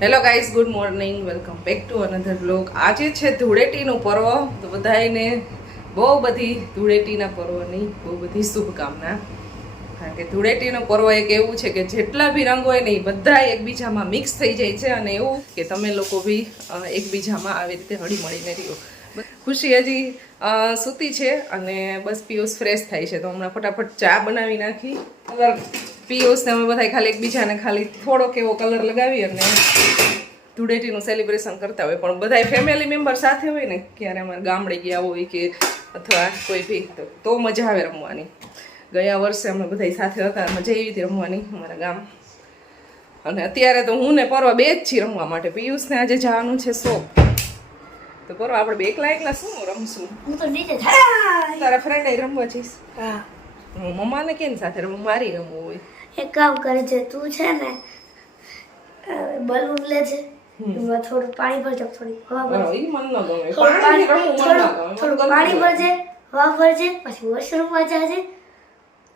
Hello guys, good morning, welcome back to another blog. આજે છે ધૂળેટીનું પર્વ, તો બધાને બહુ બધી ધૂળેટીના પર્વની બહુ બધી શુભકામના. કારણ કે ધૂળેટીનું પર્વ એક એવું છે કે જેટલા બી રંગ હોય ને એ બધા એકબીજામાં મિક્સ થઈ જાય છે, અને એવું કે તમે લોકો બી એકબીજામાં આવી રીતે હળી મળીને રહ્યો. ખુશી હજી સૂતી છે અને બસ પિયુષ ફ્રેશ થાય છે, તો હમણાં ફટાફટ ચા બનાવી નાખી. પિયુષને અમે બધા ખાલી એકબીજાને ખાલી થોડોક એવો કલર લગાવી અને ધૂળેટીનું સેલિબ્રેશન કરતા હોય. પણ બધા ફેમિલી મેમ્બર સાથે હોય ને, ક્યારે અમારે ગામડે ગયા હોય કે અથવા કોઈ બી, તો મજા આવે રમવાની. ગયા વર્ષે અમે બધા સાથે હતા, મજા એવી હતી રમવાની અમારા ગામ. અને અત્યારે તો હું ને પર્વ બે જ છીએ રમવા માટે. પિયુષને આજે જવાનું છે શોપ, તો પર્વ આપણે બે એકલા શું રમશું? હું તો નીચે તારા ફ્રેન્ડ રમવા જઈશ? હા. મમ્માને કેમ સાથે રમવું? મારી રમવું હોય. એક કામ કરે છે, તું છે ને બલૂન લે છે, એમાં થોડું પાણી ભરજે, થોડી હવા ભરજે. ઈ મન ન ગમે. થોડું પાણી રમવું મન ન ગમે. થોડું પાણી ભરજે, હવા ભરજે, પછી વોશરૂમમાં જાજે,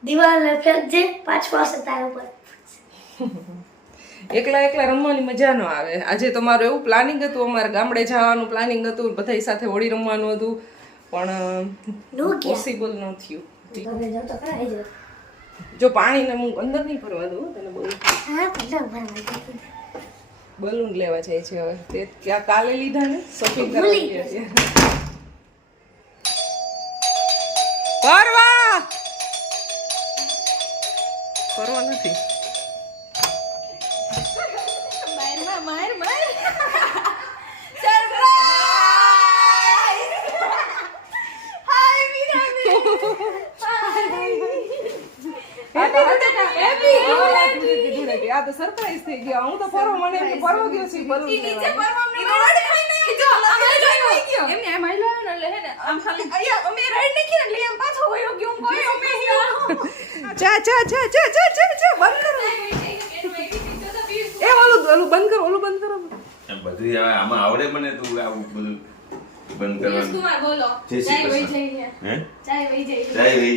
દિવાલને ફેંકજે, પાછું આવશે તારા ઉપર. એકલા રમવાની મજા ન આવે. આજે તો મારું એવું પ્લાનિંગ હતું, અમારે ગામડે જવાનું પ્લાનિંગ હતું, બધા સાથે હોળી રમવાનું હતું, પણ પોસિબલ ન થયું. તમે જો તો ખરા આવી જાઓ. જો પાણીને હું અંદર નહીં ભરવા દઉં તને. હા, પહેલા ભરવા. બલૂન લેવા જાય છે હવે. તે ક્યાં કાલે લીધા ને શોપિંગ કરવા ભૂલી ગયા છે. પરવા નથી. આ તો સરપ્રાઈઝ થઈ ગયા. હું તો પરવો મને એમ પરવો ગયો છે બલૂન ચા ચા ચા ચા ચા ચા ચા બંધ કરો. એ ઓલું બંધ કરો, ઓલું બંધ કરો. બધું હવે આમાં આવડે મને તો આવું બધું બંધ કરવાનું. જય શ્રી કૃષ્ણ. હે ચાય વહી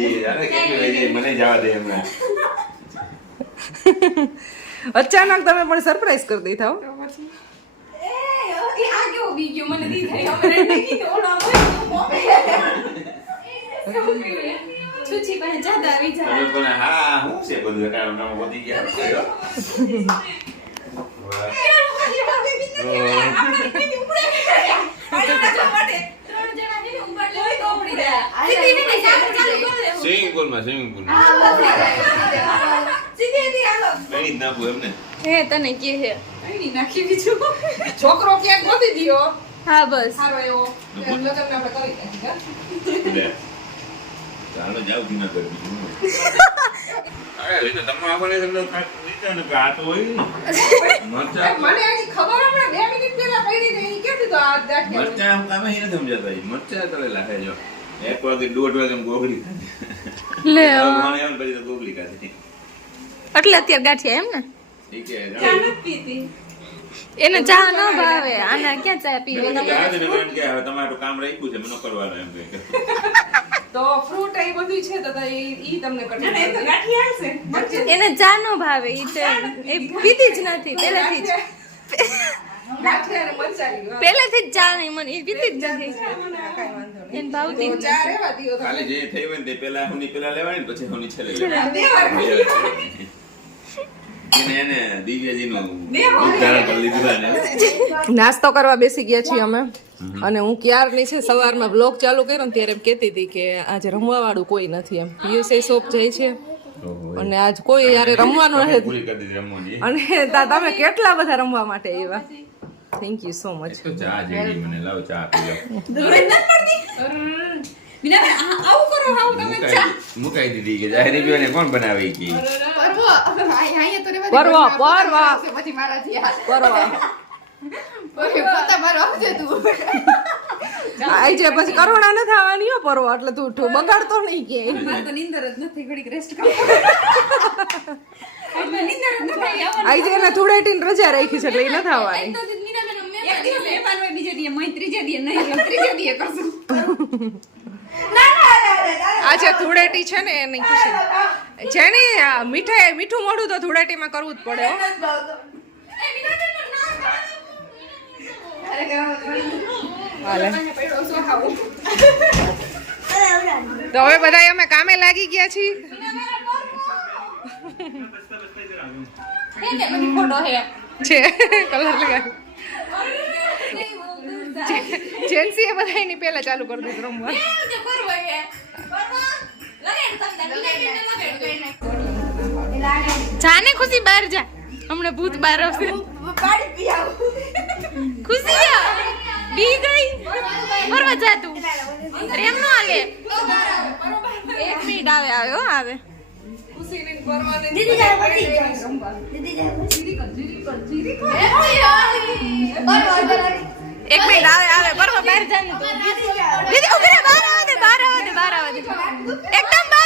જાય. અરે કેટલી વહી જાય, મને જવા દે હમણાં. અચાનક તમે પણ સરપ્રાઈઝ કરી દીધા હો. તમે પણ હા હું છે બધું કામ વધી ગયા. સ્વિમિંગ પુલમાં કઈ નાખું એમને. હે તને કે હે નાખી બીજું છોકરો ક્યાંક ગોતી દીયો. હા બસ સારો એવો લગ્ન આપણે કરી નાખીએ. ચાલો જાવ ના કરી બીજું. અરે એ તો તમે આપણને તમને લીધા ને કે આ તો હોય ને મરચા. મને હજી ખબર હમણાં 2 મિનિટ પહેલા પડી ને ઈ કેતી તો આ ગાંઠિયા મરચા આમ તમે એને સમજાતા મરચા તળેલા છે. જો 1 વાગે 1:30 વાગે ગોગળી ખાધી લે મને એમ પછી તો ગોગળી ખાધી. એટલે અત્યારે ગાંઠિયા એમ ને ઠીક છે ચા નથી પીતી. એને ચા ન ભાવે. આના ક્યાં ચા પીવે? તમારું કામ રાખ્યું છે મને કરવાનું એમ કે તો ફ્રૂટ એ બધું છે તો ઈ તમને કરી ના તો ગાંઠિયા છે. એને ચા ન ભાવે. ઈ તો એ પીતી જ નથી પહેલેથી જ. ગાંઠિયા ને મરચાની પહેલેથી જ ચા નહીં મને ઈ પીતી જ નથી. કાઈ વાંધો નહીં. એને ભાવતી જ ચા નથી. રેવા દીયો તો ખાલી જે થઈ હોય ને તે પેલા લેવાની પછી હુની છેલ્લે એને દિવ્યાજીનું ઉચ્ચારણ કરી લીધું ને. નાસ્તો કરવા બેસી ગયા છીએ અમે, અને હું ક્યારની છે સવારમાં બ્લોગ ચાલુ કર્યો ને ત્યારે એમ કહેતી હતી કે આજે રમવા વાળું કોઈ નથી. એમ પીયુષે શોપ જાય છે અને આજ કોઈ યારે રમવાનું નથી. પૂરી કરી દીધી રમવાની. અને તમે કેટલા બધા રમવા માટે આવ્યા. Thank you so much. તો ચા જેડી મને લાવ ચા પી લો. મુકાઈ દીધી કે જાહેર પીવાને કોણ બનાવે કે પરવા આઈ જાય પછી કરોડા ન થવાની હો પરવા. એટલે તું બગાડતો નહીં કે આઈ જાય ને ધૂળેટીની રજા રાખી છે એટલે એ ન થવાની. આજે ધૂળેટી છે ને એની ખુશી જેની મીઠું મોઢું તો ધૂળેટીમાં કરવું જ પડે હો. હાલે. તો હવે બધા અમે કામે લાગી ગયા છીએ. છે કલર લગાવી જેન્સી એ બધા એની પહેલા ચાલુ કરી દીધું રમવા. જાને ખુશી બહાર જા, હમણાં ભૂત બહાર આવશે. ખુશી જા બી ગઈ ફરવા જા તું. એમ નો હાલે. 1 મિનિટ આવે આવે. દીદી જાય પડી દીદી જાય એક મિનિટ આવે ફરવા બહાર જા. દીદી ઉભી રહે, બહાર આવા દે. એકદમ બહાર.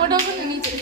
મોઢા ઉપર નીચે.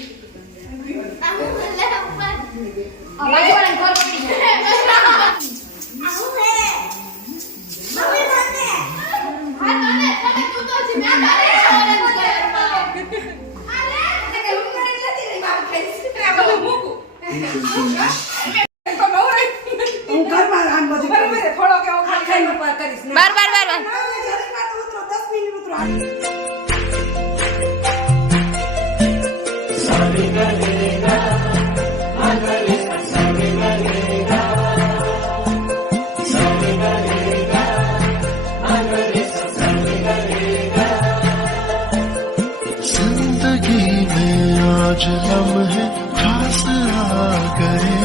जिंदगी में आज लम्हे खास आ गए,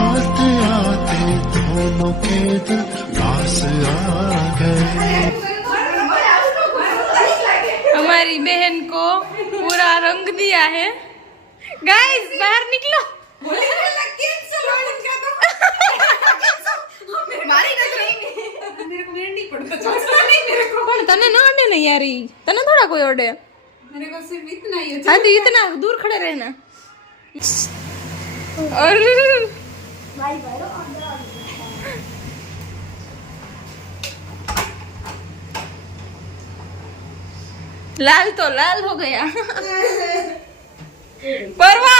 आते आते दोनों के दिल पास आ गए. हमारी बहन को पूरा रंग दिया है. गाइस बाहर निकलो. तने ना अड़े ना यार, तने थोड़ा कोई अड़े. मेरे को सिर्फ इतना ही है. हाँ तो इतना दूर खड़े रहना. और भाई भाई लाल तो लाल हो गया. परवा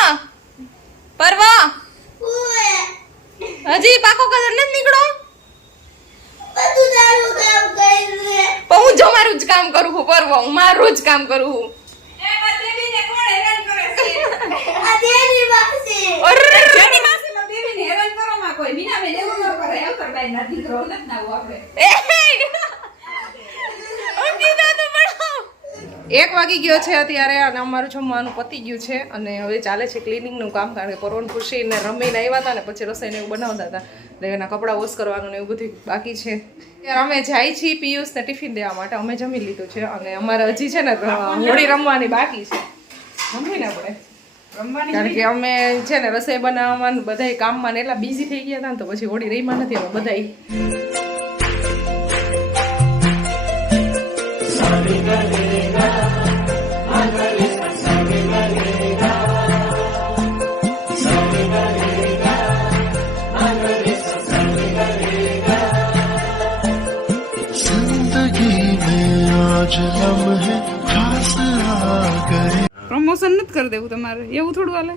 હજી પાકો કલર નથી નીકળો. બધું તારું કામ કરી લે. પણ હું જો મારું જ કામ કરું છું. પરવા હું મારું જ કામ કરું છું. આ તેરી પાસે એક વાગી ગયો છે અત્યારે અને અમારું જમવાનું પતી ગયું છે અને હવે ચાલે છે ક્લિનિંગનું કામ. કારણ કે પરવન ખુશીને રમીને આવ્યા હતા ને પછી રસોઈને એવું બનાવતા હતા એટલે એના કપડાં વોશ કરવાનું ને એવું બધું બાકી છે. અમે જાય છીએ પિયુષને ટિફિન દેવા માટે. અમે જમી લીધું છે અને અમારે હજી છે ને હોળી રમવાની બાકી છે. રમીને આપણે કારણ કે અમે છે ને રસોઈ બનાવવામાં બધા કામમાં ને એટલા બિઝી થઈ ગયા હતા ને તો પછી હોળી રહીમાં નથી અમે બધા. जिंदगी में आज लम्हे खास आ गए. પ્રમોશન નથી કરી દેવું તમારે, એવું થોડું હાલે.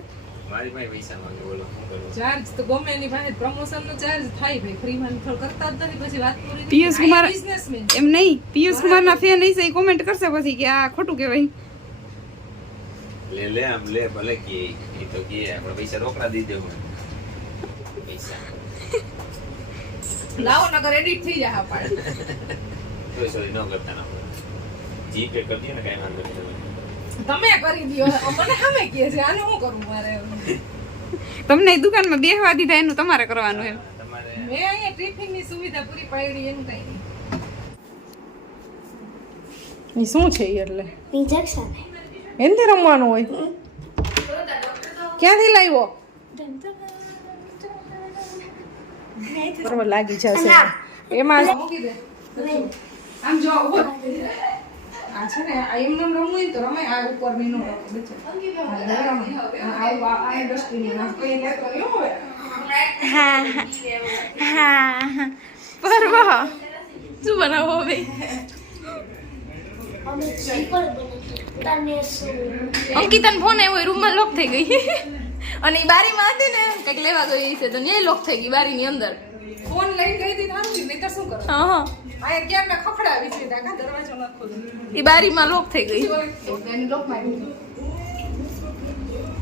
મારી પાસે પૈસા માંગે, બોલો શું કરું? ચાર્જ તો ગમે એની પાસે પ્રમોશનનો ચાર્જ થાય ભાઈ. ફ્રીમાં કરતા જ નથી પછી વાત પૂરી. પિયુષ કુમાર બિઝનેસમેન એમ નહીં, પિયુષ કુમારના ફેન હશે એ કોમેન્ટ કરશે પછી કે આ ખોટું કહેવાય. લે આમ લે ભલે કે એ તો કે આપણે પૈસા રોકડા દઈ દેવું. પૈસા લાવો નગર એડિટ થઈ જાય આપણે. સોરી ન કરતા ના. જીપે કરી દે ને કાઈ વાંધો નહીં. તમે કરી દયો. મને સામે કહે છે આને શું કરું મારે. તમને દુકાનમાં બેહવા દીધા એનું તમારે કરવાનું એમ. તમારે મેં અહીંયા ટિફિનની સુવિધા પૂરી પાડી એનું કઈ નહીં. એ શું છે એટલે ઇન્જેક્શન એનથી રમવાનું હોય? ક્યાંથી લાવ્યો? બરોબર લાગી જશે એમાં. મૂકી દે આમ જો આ છે ને આ એમને રમવું હોય તો રમે, આ ઉપર ની નો રમે બચ્ચે. આ ડસ્ટબિન ના કોઈ લેતો ન હોય. હા પરવા શું બનાવો હવે? અમે સ્લીપર બનાવ્યું. તને શું અંકિતાનો ફોન આવ્યો, રૂમમાં લોક થઈ ગઈ અને એ બારીમાં હતી ને કંઈક લેવા ગઈ છે તો ન્યાય લોક થઈ ગઈ બારીની અંદર. ફોન લઈને ગઈ હતી થાનું નહીતર શું કરો? હા આ ક્યાં ના ખખડાવી છે કા દરવાજો ન ખોલો. એ બારીમાં લોક થઈ ગઈ. એની લોક મારી.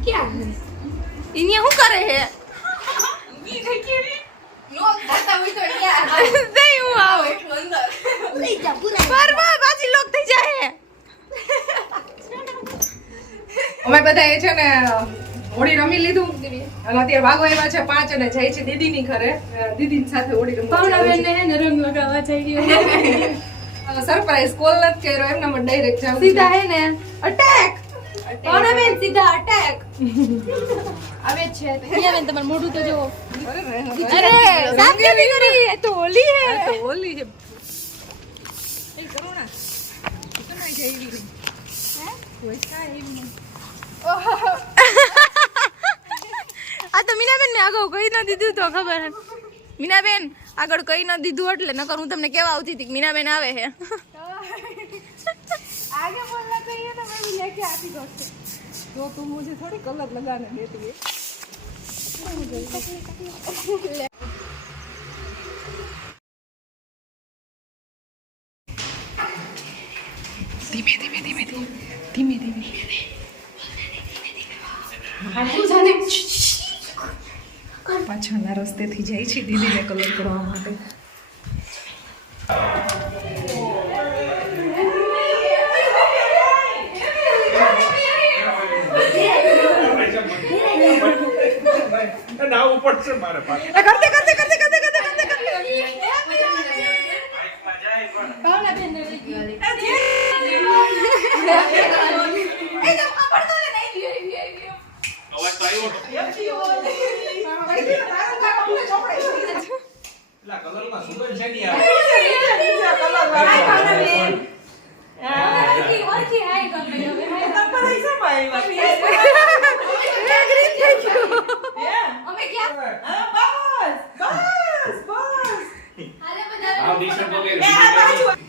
ક્યાં અહીંયા શું કરે હે? નહીં હું આવું લઈ જા પૂરા પરવા પાછી લોક થઈ જાય. અમે બધા એ છે ને હોળી રમી લીધું અને અત્યારે વાગો આવ્યા છે 5 અને જાય છે દીદીની ઘરે. દીદી સાથે હોળી રમવા રંગ લગાવવા જઈએ. સરપ્રાઈઝ કોલ નથી કર્યો એમના માં ડાયરેક્ટ જાવ સીધા હે ને અટેક. બેન સીધા અટેક આવે છે. અહીંયા બેન તમારું મોઢું તો જુઓ. અરે સાફ કેવી કરી? એ તો હોલી હે. તો હોલી છે એ કરુણા તો ના ગઈ આ તો મીનાબેન ને આગળ કઈ ન દીધું તો ખબર હે. મીનાબેન આગળ કઈ ન દીધું એટલે નકર હું તમને કેવા આવતી હતી કે મીનાબેન આવે હે. आगे बोलना चाहिए ना, मैं भी लेके आती घर से। तो तुम मुझे थोड़ी कलर लगाने देती है। धीमे धीमे धीमे धीमे धीमे પાછળના રસ્તેથી જાય છે દીદીને કલર કરવા માટે. કરતે કરતે કરતે કરતે કરતે કરતે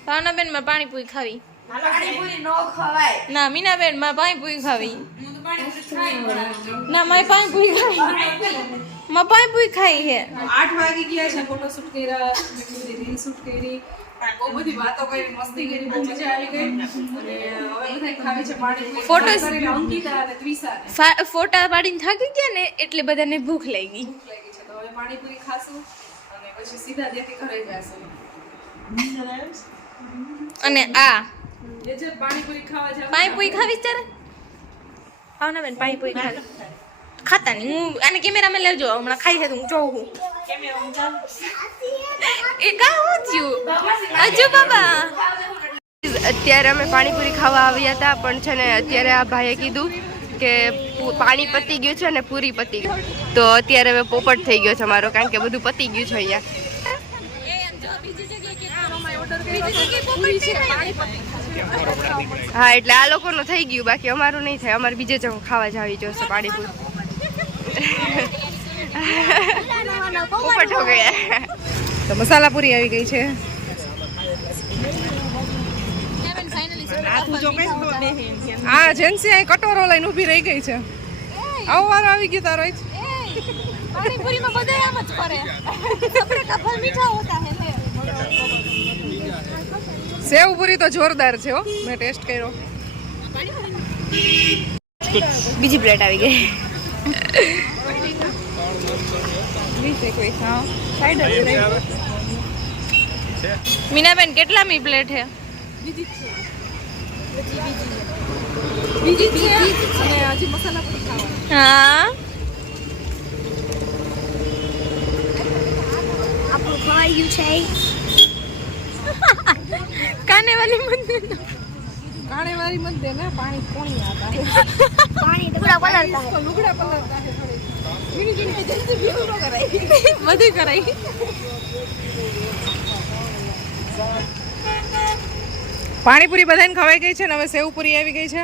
ભાવનાબેન માં પાણીપુરી ખાવી. ના મીનાબેન માં પાણીપુરી ખાવી. ના મારી પાણીપુરી ખાવી. માં પાણીપુરી ખાઈ હે. 8 વાગી ગયા છે. ફોટો શૂટ કર્યા, બધી રીલ શૂટ કરી, બહુ બધી વાતો કરી, મસ્તી કરી, બહુ મજા આવી ગઈ. અને હવે બધા ખાવી છે પાણીપુરી. Photos- કરીને અંકિતા અને ત્રિષા ફોટા પાડીને થાકી ગયા ને એટલે બધાને ભૂખ લાગી. લાગી છે. તો હવે પાણીપુરી ખાશું અને પછી સીધા ત્યાંથી ઘરે જશું. અને આ જે છે પાણીપુરી ખાવા જાવ. પાણીપુરી ખાવી છે તારે? ભાવનાબેન પાણીપુરી ખાવી. ખાતા નહીં. હું આને કેમેરામાં લેજો, હમણાં ખાઈ છે તો હું જોઉં છું. એ કા હું થયું અજુ બાબા. અત્યારે અમે પાણીપુરી ખાવા આવ્યા હતા પણ છે ને અત્યારે આ ભાઈએ કીધું કે પાણી પતી ગયું છે ને પૂરી પતી ગયું, તો અત્યારે હવે પોપટ થઈ ગયો છે અમારો, કારણ કે બધું પતી ગયું છે અહીંયા. હા એટલે આ લોકોનું થઈ ગયું, બાકી અમારું નહીં થાય. અમારે બીજે જવું ખાવા જાવી જોશે પાણીપુરી. પોપટ હો ગયા. તો મસાલા પૂરી આવી ગઈ છે. આ જેન્સી અહીં કટોરો લઈને ઊભી રહી ગઈ છે. આવો વાર આવી ગયો તારો જ. પાણીપુરીમાં બધા આમ જ કરે. આપણે કફલ મીઠા હોતા હે. સેવ પૂરી તો જોરદાર છે હો, મેં ટેસ્ટ કર્યો. બીજી પ્લેટ આવી ગઈ. મીનાબેન કેટલા મી પ્લેટ હે? બીજી છે અને હજી મસાલા પૂરી ખાવાની. હા આપણું ખવાઈ ગયું છે. કાને વાલી મંદિર काढ़े वाली मत देना, पानी कोनी आता है. પાણી પૂરા પલળતા तो लुगड़ा पलटता है थोड़ी. गिनी गिनी के जल्दी व्यू नो कराई. બધું કરાઈ. પાણીપુરી બધાને ખવાઈ ગઈ છે ને હવે સેવપુરી આવી ગઈ છે.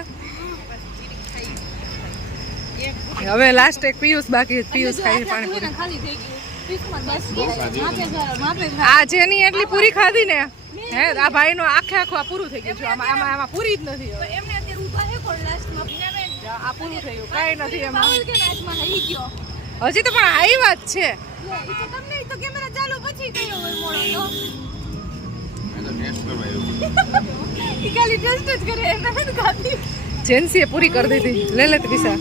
હવે લાસ્ટ એક પિયુષ બાકી છે. પિયુષ ખાઈ પાણીપુરી. આ જેની એટલી પૂરી ખાધી ને હે આ ભાઈ નું આખું પૂરું થઈ ગયું છે. આમાં પૂરી જ નથી હવે. આ પૂરું થયું કઈ નથી એમાં. હજી તો પણ આવી વાત છે. જેન્સી પૂરી કરી દીધી. લે લે ત્રિષા.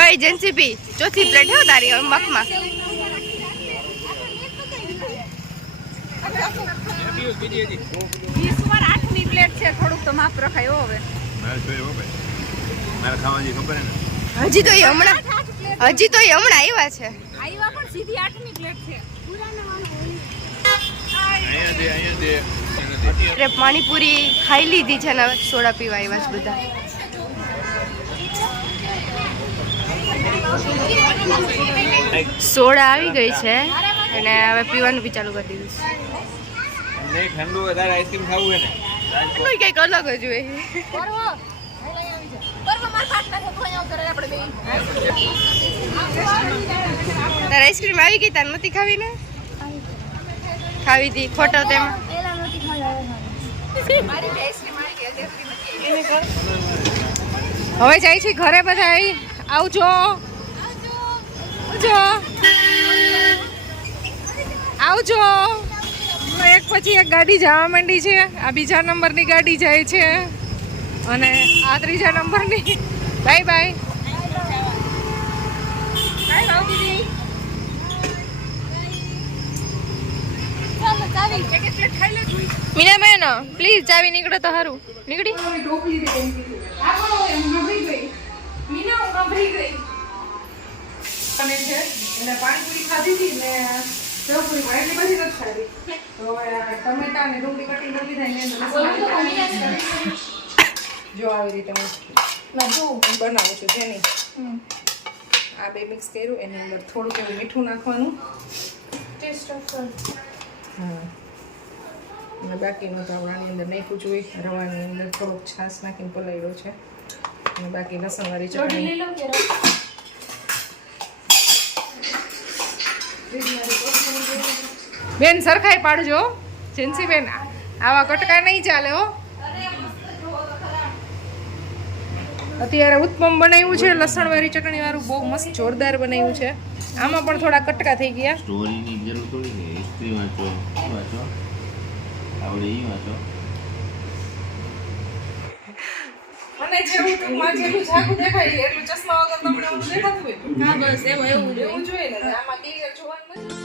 ઓય જેન્સી પી ચોથી પ્લેટ હો તારી હવે મકમાં. પ્લેટ છે થોડુંક તો માફ રખાય હવે. હજી તો એ હમણાં આવ્યા છે. અરે પાણીપુરી ખાઈ લીધી છે ને સોડા પીવા આવ્યા છે બધા. સોડા આવી ગઈ છે અને હવે પીવાનું બી ચાલુ કરી દીધું છે. ઠંડુ વધારે આઈસ્ક્રીમ ખાવું છે ને કંઈક અલગ જ હોય. તારે આઈસ્ક્રીમ આવી ગઈ તાર નથી ખાવી ને? ખાવી હતી ખોટો તેમાં. હવે જાય છે ઘરે બધા. આવજો આવજો. એક પછી એક ગાડી જવા માંડી છે. આ બીજા નંબરની ગાડી જાય છે અને આ ત્રીજા નંબરની. Bye bye. મીનાબેન પ્લીઝ ચાવી નીકળે તો સારું. નીકળી પાણીપુરી ખાધી હતી ને સેવપુરી પણ એટલી બધી નથી ખાધી. તો ટમેટા ને ડુંગળી કટિંગ કરી દીધા. જો આવી રીતે હું બનાવું છું. જેની આ બે મિક્સ કર્યું એની અંદર થોડુંક એવું મીઠું નાખવાનું. હા અને બાકીનું તો આની અંદર નાખ્યું જોઈએ. રવાની અંદર થોડુંક છાશ નાખીને પલાળ્યો છે અને બાકી લસણવાળી ચટણી. બેન સરખાઈ પાડજો. જેન્સી બેન આવા કટકા નહીં ચાલે હો. અત્યારે ઉત્પમ બનાવ્યું છે લસણવાળી ચટણી વાળું. બહુ મસ્ત જોરદાર બનાવ્યું છે. આમાં પણ થોડા કટકા થઈ ગયા. સ્ટોરીની જરૂર થોડી છે. હિસ્ટ્રી વાંચો આવડે ઈ વાંચો. અને જેવું ટૂંકમાં જેટલું ઝાકું દેખાય એટલું ચશ્મા વગર તમને દેખાતું હોય. હા બસ એવું જોઈએ ને. આમાં ક્લિયર જોવાનું નથી.